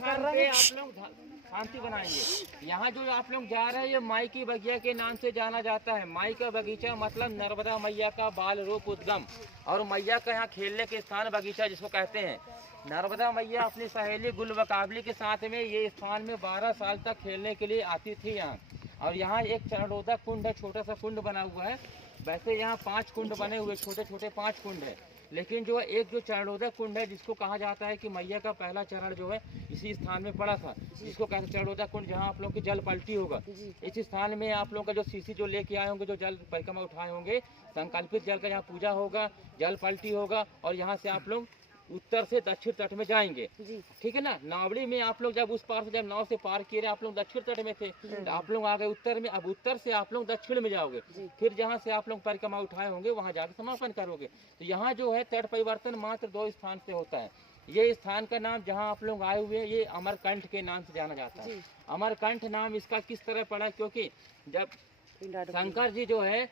स्थान पे आप लोग शांति बनाएंगे। यहाँ जो आप लोग जा रहे हैं ये माई की बगिया के नाम से जाना जाता है। माई का बगीचा मतलब नर्मदा मैया का बाल रूप उद्गम और मैया का यहाँ खेलने के स्थान बगीचा जिसको कहते हैं। नर्मदा मैया अपनी सहेली गुलबकाबली के साथ में ये स्थान में 12 साल तक खेलने के लिए आती थी यहाँ। और यहाँ एक चरणोदक कुंड है, छोटा सा कुंड बना हुआ है। वैसे यहाँ 5 कुंड बने हुए, छोटे छोटे 5 कुंड है, लेकिन जो एक जो चरणोदक कुंड है जिसको कहा जाता है कि मैया का पहला चरण जो है इसी स्थान में पड़ा था, जिसको कहते हैं चरणोदक कुंड, जहाँ आप लोग की जल पलटी होगा। इस स्थान में आप लोग का जो सीसी जो लेके आए होंगे, जो जल परिक्रमा उठाए होंगे, संकल्पित जल का यहाँ पूजा होगा, जल पलटी होगा और यहाँ से आप लोग उत्तर से दक्षिण तट में जाएंगे। ठीक है ना। नावड़ी में आप लोग जब उस पार से जब नाव से पार किए आप लोग दक्षिण तट में थे, तो आप लोग आ गए उत्तर में। अब उत्तर से आप लोग दक्षिण में जाओगे, फिर जहाँ से आप लोग परिक्रमा उठाए होंगे वहाँ जाकर समापन करोगे। तो यहाँ जो है तट परिवर्तन मात्र 2 स्थान से होता है। ये स्थान का नाम जहाँ आप लोग आए हुए हैं ये अमरकंठ के नाम से जाना जाता है। अमरकंठ नाम इसका किस तरह पड़ा, क्योंकि जब शंकर जी जो है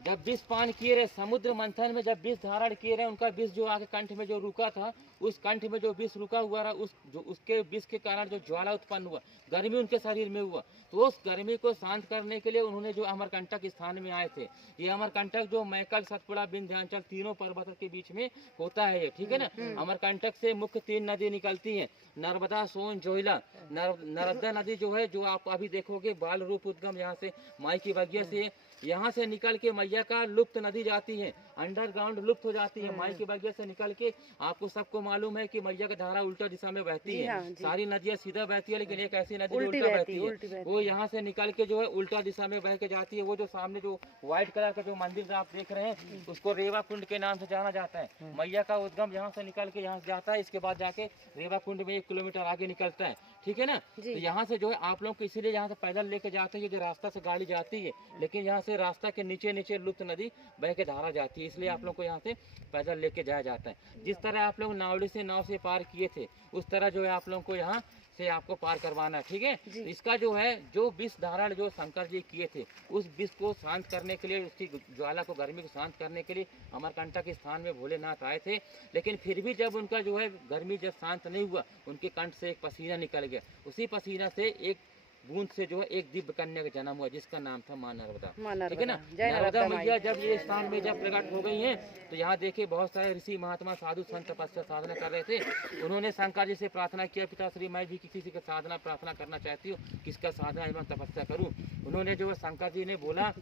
जब विष पान किए रहे समुद्र मंथन में, जब विष धारण किए रहे, उनका विष जो आगे कंठ में जो रुका था, उस कंठ में जो विष रुका हुआ रहा, उसके विष के कारण जो ज्वाला उत्पन्न हुआ, गर्मी उनके शरीर में हुआ, तो उस गर्मी को शांत करने के लिए उन्होंने जो अमरकंटक स्थान में आए थे। ये अमरकंटक जो मैकल, सतपुड़ा, विंध्याचल तीनों पर्वत के बीच में होता है ये। ठीक है ना। अमरकंटक से मुख्य 3 नदी निकलती है, नर्मदा, सोन, जोहिला। नर्मदा नदी जो है, जो आप अभी देखोगे बाल रूप उद्गम यहाँ से माई की बगिया से, यहाँ से निकल के मैया का लुप्त नदी जाती है, अंडरग्राउंड लुप्त हो जाती है। माई की बगिया से निकल के आपको सबको मालूम है कि मैया की धारा उल्टा दिशा में बहती है। सारी नदियाँ सीधा बहती है, लेकिन एक ऐसी नदी जो उल्टा बहती है, वो यहाँ से निकल के जो है उल्टा दिशा में बह के जाती है। वो जो सामने जो व्हाइट कलर का जो मंदिर आप देख रहे हैं, उसको रेवा कुंड के नाम से जाना जाता है। मैया का उद्गम यहाँ से निकल के यहाँ से जाता है, इसके बाद जाके रेवा कुंड में 1 किलोमीटर आगे निकलता है। ठीक है ना। तो यहाँ से जो है आप लोग को इसीलिए यहाँ से पैदल लेके जाते हैं, जो रास्ता से गाड़ी जाती है, लेकिन यहाँ से रास्ता के नीचे नीचे लुप्त नदी बह के धारा जाती है, इसलिए आप लोग को यहाँ से पैदल लेके जाया जाता है। जिस तरह आप लोग नावड़ी से नाव से पार किए थे, उस तरह जो है आप लोगों को यहाँ से आपको पार करवाना है। ठीक है। इसका जो है जो विष धारण जो शंकर जी किए थे, उस विष को शांत करने के लिए, उसकी ज्वाला को, गर्मी को शांत करने के लिए अमरकंटक के स्थान में भोलेनाथ आए थे। लेकिन फिर भी जब उनका जो है गर्मी जब शांत नहीं हुआ, उनके कंठ से एक पसीना निकल गया। उसी पसीना से एक बूंद से जो है एक दिव्य कन्या का जन्म हुआ, जिसका नाम था माँ नर्मदा। ठीक है ना। नर्मदा मैया जब ये स्थान में जब प्रकट हो गई हैं, तो यहाँ देखिए बहुत सारे ऋषि, महात्मा, साधु, संत तपस्या साधना कर रहे थे। उन्होंने शंकर जी से प्रार्थना किया, पिताश्री मैं भी किसी की साधना प्रार्थना करना चाहती हूँ, किसका साधना एवं तपस्या करूँ। उन्होंने जो है शंकर जी ने बोला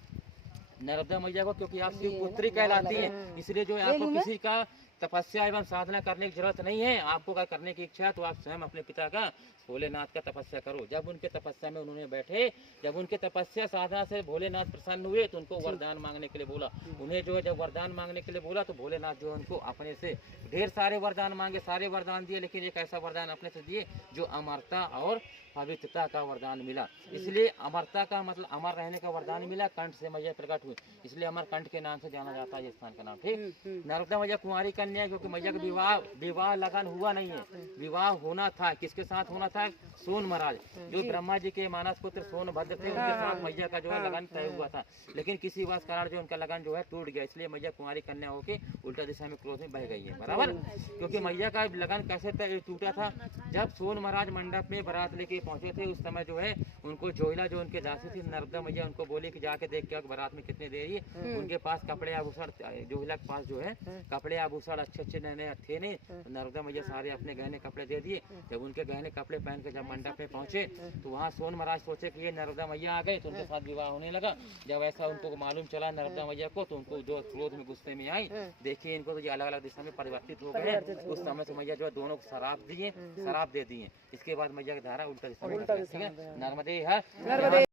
नर्मदा मैया को, क्योंकि आप शिव पुत्री कहलाती हैं, इसलिए जो है आपको किसी का तपस्या एवं साधना करने की जरूरत नहीं है। आपको क्या करने की इच्छा है तो आप स्वयं अपने पिता का, भोलेनाथ का तपस्या करो। जब उनके तपस्या में उन्होंने बैठे, जब उनके तपस्या साधना से भोलेनाथ प्रसन्न हुए, तो उनको वरदान मांगने के लिए बोला। उन्हें जो है जब वरदान मांगने के लिए बोला, तो भोलेनाथ जो है उनको अपने से ढेर सारे वरदान मांगे, सारे वरदान दिए, लेकिन एक ऐसा वरदान अपने से दिए जो अमरता और पवित्रता का वरदान मिला। इसलिए अमरता का मतलब अमर रहने का वरदान मिला, कंठ से मैया प्रकट हुई, इसलिए अमरकंठ के नाम से जाना जाता है ये स्थान का नाम। ठीक। नर्मदा मैया कुंवारी कन्या, क्योंकि मैया का विवाह लगन हुआ नहीं है, विवाह होना था। किसके साथ होना था? सोन महाराज, जो ब्रह्मा जी के मानस पुत्र सोनभद्र थे, उनके साथ मैया का जो है लगन तय हुआ था। लेकिन किसी वश कारण जो उनका लगन जो है टूट गया, इसलिए मैया कुंवारी कन्या होके उल्टा दिशा में क्रोध में बह गई है। बराबर। क्योंकि मैया का लगन कैसे टूटा था? जब सोन महाराज मंडप में बारात लेके पहुंचे थे, उस समय जो है उनको जोहिला जो उनके दासी थी नर्मदा मैया, उनको बोली कि जाके देख के बारात में कितने देरी है। उनके पास कपड़े आभूषण, जोहिला के पास जो है कपड़े आभूषण अच्छे अच्छे नए नए थे नहीं। नर्मदा मैया सारे अपने गहने कपड़े दे दिए। जब उनके गहने कपड़े पहन के जब मंडप में पहुंचे, तो वहाँ सोन महाराज सोचे कि ये नर्मदा मैया आ गए, तो उनके साथ विवाह होने लगा। जब ऐसा उनको मालूम चला नर्मदा मैया को, तो उनको जो क्रोध में गुस्से में आई, देखिए इनको तो ये अलग अलग दिशा में परिवर्तित हो गए। उस समय से मैया जो है दोनों को शराब दिए, शराब दे दिए। इसके बाद मैया की धारा उल्टा दिशा में, ठीक है। नर्मदे है।